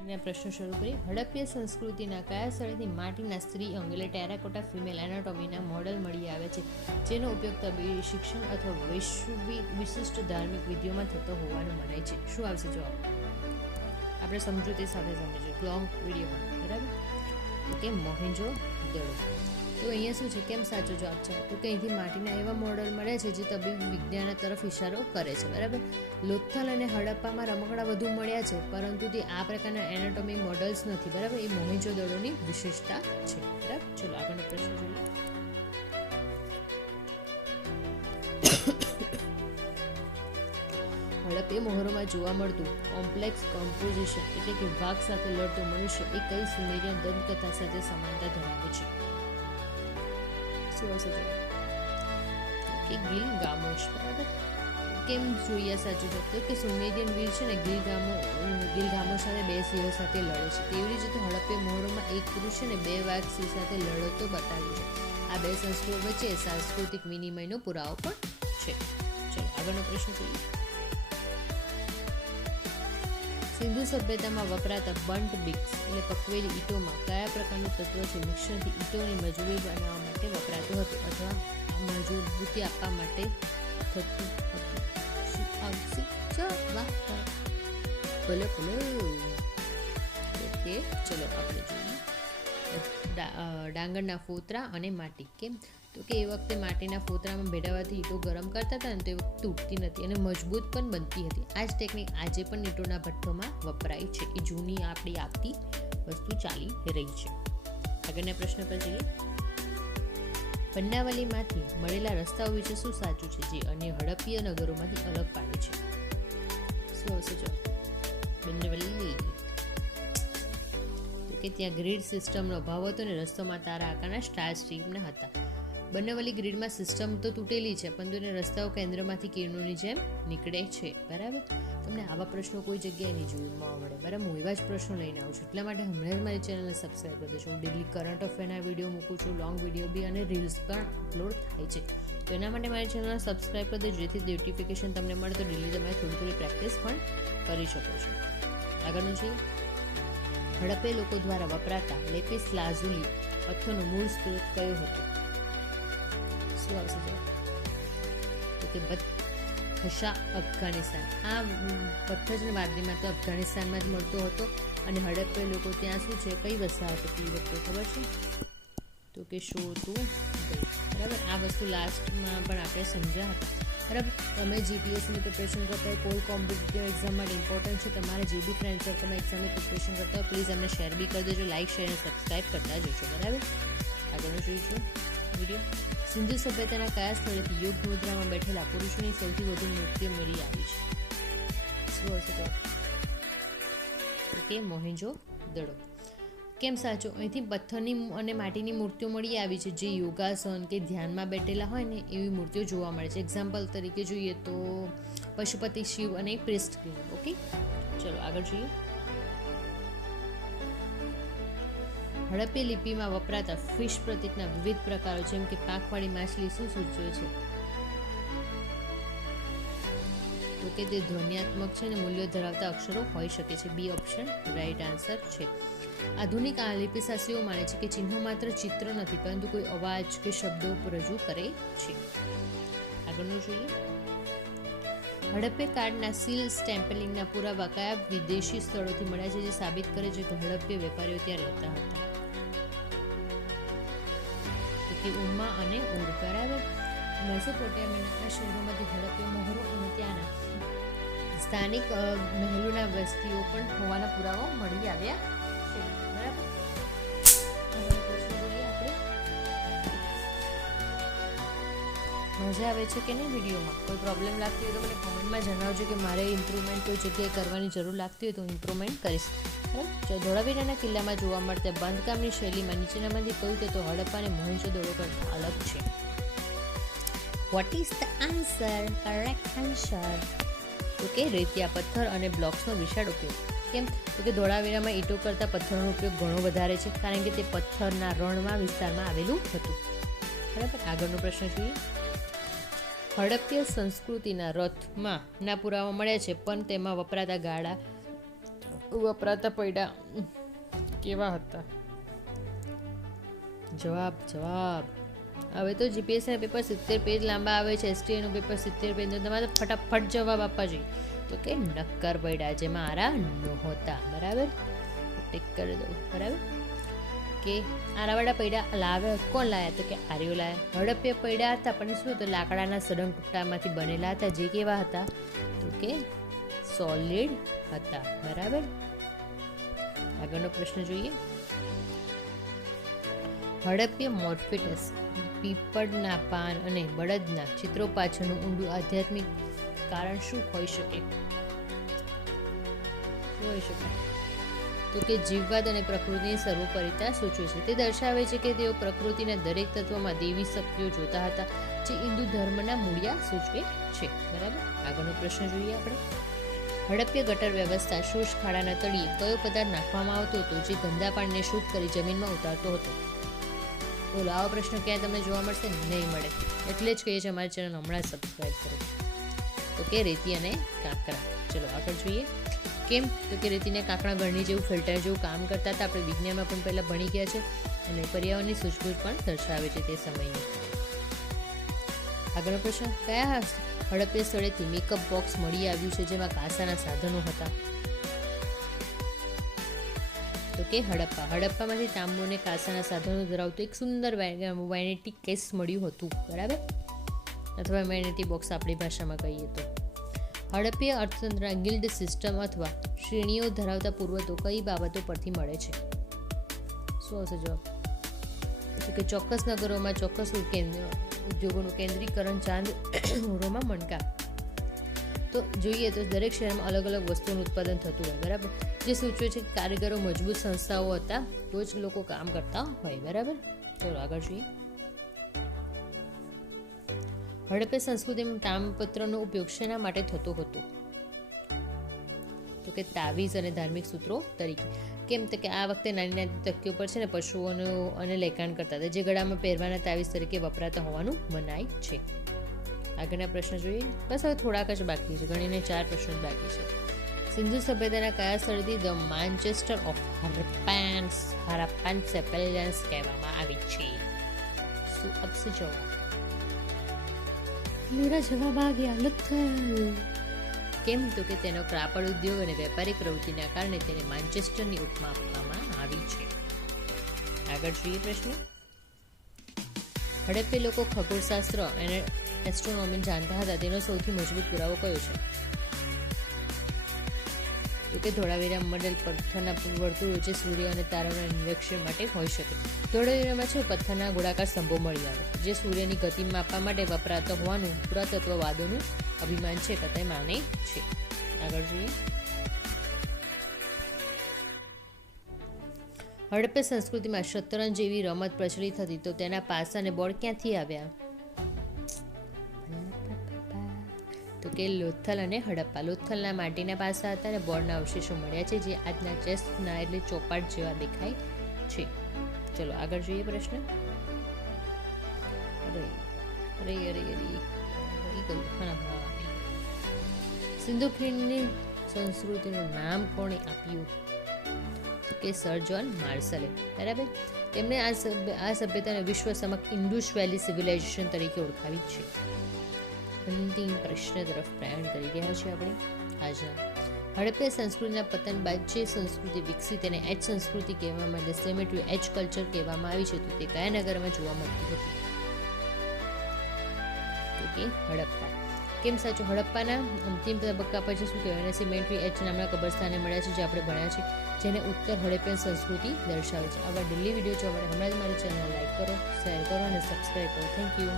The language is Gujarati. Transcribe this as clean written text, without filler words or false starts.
અને પ્રશ્ન શરૂ કરી. હડપ્પીય સંસ્કૃતિના કયા સ્થળેથી માટીના સ્ત્રી અંગ એટલે ટેરાકોટા ફિમેલ એનાટોમીના મોડલ મળી આવે છે, જેનો ઉપયોગ તબીબી શિક્ષણ અથવા વૈશ્વિક વિશિષ્ટ ધાર્મિક વિધિઓમાં થતો હોવાનું મનાય છે? શું આવશે જવાબ? આપણે સમજૂતી સાથે સમજીશું લોંગ વિડીયોમાં, બરાબર? તો કે મોહેંજો-દડો. તો અહીંયા શું છે, કેમ સાચો જવાબ છે? તો કે અહીંથી માટીના એવા મોડલ મળે છે જે તબીબી વિજ્ઞાન તરફ ઇશારો કરે છે, બરાબર? લોથલ અને હડપ્પામાં રમકડા વધુ મળ્યા છે, પરંતુ તે આ પ્રકારના એનાટોમી મોડલ્સ નથી, બરાબર? એ મોહેંજો-દડોની વિશેષતા છે, બરાબર? ચલો આગળનો પ્રશ્ન જોઈએ. હડપ્પીય મોહરોમાં જોવા મળતું કોમ્પ્લેક્સ કોમ્પોઝિશન એટલે કે વાઘ સાથે લડતો મનુષ્ય એ કઈ સુમેરિયન દંતકથા સાથે સમાનતા ધરાવે છે? શું હશે જવાબ? કે ગિલગામોશ, બરાબર? કેમ જોઈએ સાચું છે? તો કે સુમેરિયન વીર છે ને ગિલગામોશ સાથે 2 સિંહો સાથે લડે છે. તેવી જ રીતે હડપ્પીય મોહરોમાં એક પુરુષ છે ને 2 વાઘ સિંહ સાથે લડતો બતાવ્યો છે. આ 2 સંસ્કૃતિઓ વચ્ચે સાંસ્કૃતિક વિનિમયનો પુરાવો પણ છે. ચલો આગળનો પ્રશ્ન જોઈએ. સિંધુ સભ્યતામાં વપરાતા બન્ટ બ્રિક્સ એટલે પકવેલી ઈંટોમાં કયા પ્રકારનું તત્વ છે મિશ્રણથી ઈંટોની મજબૂતી બનાવવા માટે વપરાતું હતું અથવા મજબૂતી આપવા માટે થતું હતું? શું આવશે જવાબ? બોલો બોલો. ઓકે, ચલો આપણે જોઈએ. ડાંગરના ફોતરા અને માટી. કેમ? તો કે એ વખતે માટીના ફોતરામાં ભેળવવાથી ઈંટો ગરમ કરતા હતા ને તો એ વખતે તૂટતી નથી અને મજબૂત પણ બનતી હતી. આ જ ટેકનિક આજે પણ ઈંટોના ભઠ્ઠોમાં વપરાય છે. એ જૂની આપણી આવતી વસ્તુ ચાલી રહી છે. આગળના પ્રશ્ન પર જઈએ. બનાવલીમાંથી મળેલા રસ્તાઓ વિશે શું સાચું છે જે અન્ય હડપ્પીય નગરોમાંથી અલગ પાડે છે? શું હશે જવાબ? બનાવલી. તો કે ત્યાં ગ્રીડ સિસ્ટમનો અભાવ હતો અને રસ્તામાં તારા આકારના સ્ટાર સ્ટ્રીપના હતા. બનાવલી ગ્રીડમાં સિસ્ટમ તો તૂટેલી છે, પરંતુ એને રસ્તાઓ કેન્દ્રમાંથી કિરણોની જેમ નીકળે છે, બરાબર? તમને આવા પ્રશ્નો કોઈ જગ્યાએ નહીં જોવા મળે, બરાબર? હું એવા જ પ્રશ્નો લઈને આવું છું. એટલા માટે હમણાં જ મારી ચેનલને સબસ્ક્રાઈબ કરી દેજો. હું ડેલી કરંટ અફેરના વિડીયો મૂકું છું, લોંગ વિડીયો બી અને રીલ્સ પણ અપલોડ થાય છે. તો એના માટે મારી ચેનલને સબસ્ક્રાઈબ કરી દેજો, જેથી નોટિફિકેશન તમને મળે તો ડેલી તમે થોડી પ્રેક્ટિસ પણ કરી શકો છો. આગળનું છે હડપ્પે લોકો દ્વારા વપરાતા લેપિસ લાઝુલી પથ્થરનો મૂળ સ્ત્રોત કયો હતો? શું આવશે જવાબ? તો કે બદખશા, અફઘાનિસ્તાન. આ પથ્થર છે વાદળીમાં તો અફઘાનિસ્તાનમાં જ મળતો હતો અને હડપ્પે લોકો ત્યાં શું છે, કઈ વસાહત હતી એ વખતે ખબર છે? તો કે શોતું ગઈ, બરાબર? આ વસ્તુ લાસ્ટમાં પણ આપણે સમજ્યા હતા, બરાબર? તમે જીપીએસસીની પ્રિપરેશન કરતા હોય, કોઈ કોમ્પિટિટિવ એક્ઝામ માટે ઇમ્પોર્ટન્ટ છે. તમારા જે બી ફ્રેન્ડ સર્કલમાં એક્ઝામની પ્રિપરેશન કરતા હોય પ્લીઝ અમને શેર બી કરી દેજો, લાઇક શેર અને સબસ્ક્રાઈબ કરતા જશો, બરાબર? આગળનું જોઈશું વિડીયો. સિંધુ સભ્યતાના કયા સ્થળેથી યોગ મુદ્રામાં બેઠેલા પુરુષોની સૌથી વધુ મૂર્તિઓ મળી આવી છે? શું હશે જવાબ? કે મોહેંજો-દડો. કેમ સાચો? અહીંથી પથ્થરની અને માટીની મૂર્તિઓ મળી આવી છે જે યોગાસન કે ધ્યાનમાં બેઠેલા હોય ને એવી મૂર્તિઓ જોવા મળે છે. એક્ઝામ્પલ તરીકે જોઈએ તો પશુપતિ શિવ અને પ્રિસ્ટ. ઓકે, ચલો આગળ જોઈએ. હડપ્પીય લિપિમાં વપરાતા ફિશ પ્રતીકના વિવિધ પ્રકારો જેમ કે પાંખવાળી માછલી શું સૂચવે છે? તો કે તે ધ્વન્યાત્મક છે અને મૂલ્યો ધરાવતા અક્ષરો હોઈ શકે છે. બી ઓપ્શન રાઈટ આન્સર છે. આધુનિક લિપિશાસ્ત્રીઓ માને છે કે ચિહ્નો માત્ર ચિત્ર નથી, પરંતુ કોઈ અવાજ કે શબ્દો રજૂ કરે છે. આગળનું જોઈએ. હડપ્પે કાર્ડના સીલ સ્ટેમ્પલિંગના પુરાવા કયા વિદેશી સ્થળોથી મળ્યા છે જે સાબિત કરે છે કે હડપ્પીય વેપારીઓ ત્યાં રહેતા હતા? તો કે ઉમ્મા અને ઉર, બરાબર? મેસોપોટેમિયાના આ શહેરોમાંથી હડપ્પીય મોહરો અને ત્યાંના સ્થાનિક મહેલોના વસ્તીઓ પણ હોવાના પુરાવા મળી આવ્યા છે, બરાબર? મજા આવે છે કે નહીં વિડીયોમાં? કોઈ પ્રોબ્લેમ લાગતી હોય તો મને કોમેન્ટમાં જણાવજો કે મારે ઇમ્પ્રુવમેન્ટ કોઈ જગ્યાએ કરવાની જરૂર લાગતી હોય તો હું ઇમ્પ્રુવમેન્ટ કરીશ, બરાબર? ધોળાવીરાના કિલ્લામાં જોવા મળતા બાંધકામની શૈલીમાં નીચેનામાંથી કયું તત્વ હડપ્પા અને મોહેંજો-દડો કરતાં અલગ છે? What is the answer? Correct answer તો કે રેતિયા પથ્થર અને બ્લોક્સનો વિશાળ ઉપયોગ. કેમ? તો કે ધોળાવીરામાં ઈંટો કરતાં પથ્થરનો ઉપયોગ ઘણો વધારે છે, કારણ કે તે પથ્થરના રણમાં વિસ્તારમાં આવેલું હતું, બરાબર? આગળનો પ્રશ્ન જોઈએ. હડપ્પીય સંસ્કૃતિના રથમાં ના પુરાવા મળ્યા છે, પણ તેમાં વપરાતા ગાડા વપરાતા પૈડા કેવા હતા? જવાબ હવે તો જીપીએસસીના પેપર 70 પેજ લાંબા આવે છે. એસટીએનું પેપર 70 પેજ. તમારે ફટાફટ જવાબ આપવા જોઈએ. તો કે નક્કર પૈડા, જેમાં આરા નહોતા. બરાબર, ટિક કરી દઉં. બરાબર, કે આરાવાળા પૈડા કોણ લાયા? તો કે આર્યો લાયા. હડપ્ય પૈડા હતા, પણ શું તો લાકડાના સળંગ ટુકડામાંથી બનેલા હતા, જે કેવા હતા? તો કે સોલિડ હતા. બરાબર, આગળનો પ્રશ્ન જોઈએ. હડપ્ય મોર્ફિટસ પીપળના પાન અને બળદના ચિત્રો પાછળનું ઊંડું આધ્યાત્મિક કારણ શું હોઈ શકે? તો કે જીવવાદ અને પ્રકૃતિની સર્વોપરિતા સૂચવે છે. તે દર્શાવે છે કે તેઓ પ્રકૃતિના દરેક તત્વમાં દેવી શક્તિઓ જોતા હતા, જે હિન્દુ ધર્મના મૂળિયા સૂચવે છે. બરાબર, આગળનો પ્રશ્ન જોઈએ આપણે. હડપ્ય ગટર વ્યવસ્થા શોષ ખાડાના તળિયે કયો પદાર્થ નાખવામાં આવતો હતો, જે ગંદા પાણીને શુદ્ધ કરી જમીનમાં ઉતારતો હતો? બોલો, આવો પ્રશ્ન ક્યાંય તમને જોવા મળશે? નહીં મળે. એટલે જ કહીએ છીએ અમારી ચેનલ હમણાં સબસ્ક્રાઈબ કરો. તો કે રેતી અને કાંકરા. ચલો આગળ જોઈએ. કેમ? તો કે રેતીને કાંકરા ગળણી જેવું ફિલ્ટર જેવું કામ કરતા હતા. આપણે વિજ્ઞાનમાં પણ પહેલાં ભણી ગયા છે, અને પર્યાવરણની સૂઝબૂઝ પણ દર્શાવે છે તે સમયની. આગળનો પ્રશ્ન. કયા હડપ્ય સ્થળેથી મેકઅપ બોક્સ મળી આવ્યું છે, જેમાં કાંસાના સાધનો હતા? તો કે હડપ્પામાંથી તાંબુ અને કાંસાના સાધનો ધરાવતું એક સુંદર વાઇનેટી કેસ મળ્યું હતું. બરાબર, અથવા વાઇનેટી બોક્સ આપણી ભાષામાં કહીએ તો. હડપ્ય અર્થતંત્રના ગિલ્ડ સિસ્ટમ અથવા શ્રેણીઓ ધરાવતા પૂર્વતો કઈ બાબતો પરથી મળે છે? શું આવશે જવાબ? તો કે ચોક્કસ નગરોમાં ચોક્કસ ઉદ્યોગોનું કેન્દ્રીકરણ, ચાંદ મોરોમાં મણકા. તો જોઈએ તો દરેક શહેરમાં અલગ અલગ વસ્તુનું ઉત્પાદન થતું હોય. બરાબર, જે સૂચવે છે કે કારીગરો મજબૂત સંસ્થાઓ હતા, તો જ લોકો કામ કરતા હોય. બરાબર, ચલો આગળ જોઈએ. હડપ્ય સંસ્કૃતિમાં તામપત્રનો ઉપયોગ શેના માટે થતો હતો? તો કે તાવીઝ અને ધાર્મિક સૂત્રો તરીકે. કેમ? તો કે આ વખતે નાની નાની તકીઓ પર છે ને પશુઓનું અને લેખાણ કરતા હતા, જે ગળામાં પહેરવાના તાવીઝ તરીકે વપરાતા હોવાનું મનાય છે. આગળના પ્રશ્ન જોઈએ. બસ હવે થોડાક જ બાકી છે, ગણીને 4 પ્રશ્નો જ બાકી છે. સિંધુ સભ્યતાના કયા સ્થળથી ધ માન્ચેસ્ટર ઓફ હરપ્પાન સેપેલિયન્સ કહેવામાં આવી છે? શું આપશે જવાબ? મેરા જવાબ આ ગયા, લોથલ. કેમ? તો કે તેનો કાપડ ઉદ્યોગ અને વેપારી પ્રવૃત્તિના કારણે તેને માન્ચેસ્ટરની ઉપમા આપવામાં આવી છે. આગળ જોઈએ પ્રશ્ન. હડપ્પે લોકો ખગોળશાસ્ત્ર અને એસ્ટ્રોનોમી જાણતા હતા, તેનો સૌથી મજબૂત પુરાવો કયો છે? તો કે ધોળાવીરા મોડેલ પથ્થરના વર્તુળો, જે સૂર્ય અને તારાઓના નિરીક્ષણ માટે હોઈ શકે. ધોળાવીરામાં છે પથ્થરના ગોળાકાર સ્તંભો મળી આવે, જે સૂર્યની ગતિ માપવા માટે વપરાતા હોવાનું પુરાતત્વવાદોનું અભિમાન છે, કતાય માને છે. આગળ જોઈએ. હડપ્પે સંસ્કૃતિમાં શતરંજ જેવી રમત પ્રચલિત હતી, તો તેના પાસા અને બોર્ડ ક્યાંથી આવ્યા? તો કે લોથલ અને હડપ્પા. લોથલના માટીના પાસા હતા અને બોર્ડના અવશેષો મળ્યા છે, જે આજના ચેસના એટલે ચોપાટ જેવા દેખાય છે. ચલો આગળ જોઈએ પ્રશ્ન. સિંધુ ખીણની સંસ્કૃતિનું નામ કોણે આપ્યું? કે સર જ્હોન માર્શલે. બરાબર, તેમણે આ સભ્યતાને વિશ્વ સમક્ષ ઇન્ડસ વેલી સિવિલાઇઝેશન તરીકે ઓળખાવી છે. અંતિમ પ્રશ્ન તરફ પ્રયાણ કરી રહ્યા છીએ આપણે આજના. હડપ્પે સંસ્કૃતિના પતન બાદ જે સંસ્કૃતિ વિકસી તેને એચ સંસ્કૃતિ કહેવામાં, એટલે સેમી એચ કલ્ચર કહેવામાં આવી છે. તો તે કયા નગરમાં જોવા મળતી હતી? તો કે હડપ્પા. કેમ? સાચું. હડપ્પાના અંતિમ તબક્કા પછી શું કહેવાય? સિમેન્ટ્રી એચ નામના કબ્રસ્તાને મળ્યા છે, જે આપણે ભણ્યા છે, જેને ઉત્તર હડપ્પન સંસ્કૃતિ દર્શાવે છે. આવા ડેલી વિડીયો જોવા માટે હમણાં જ મારી ચેનલ લાઈક કરો, શેર કરો અને સબસ્ક્રાઈબ કરો. Thank you.